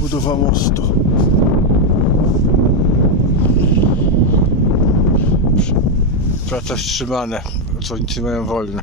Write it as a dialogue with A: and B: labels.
A: budowa mostu. Prace wstrzymane, pracownicy mają wolne.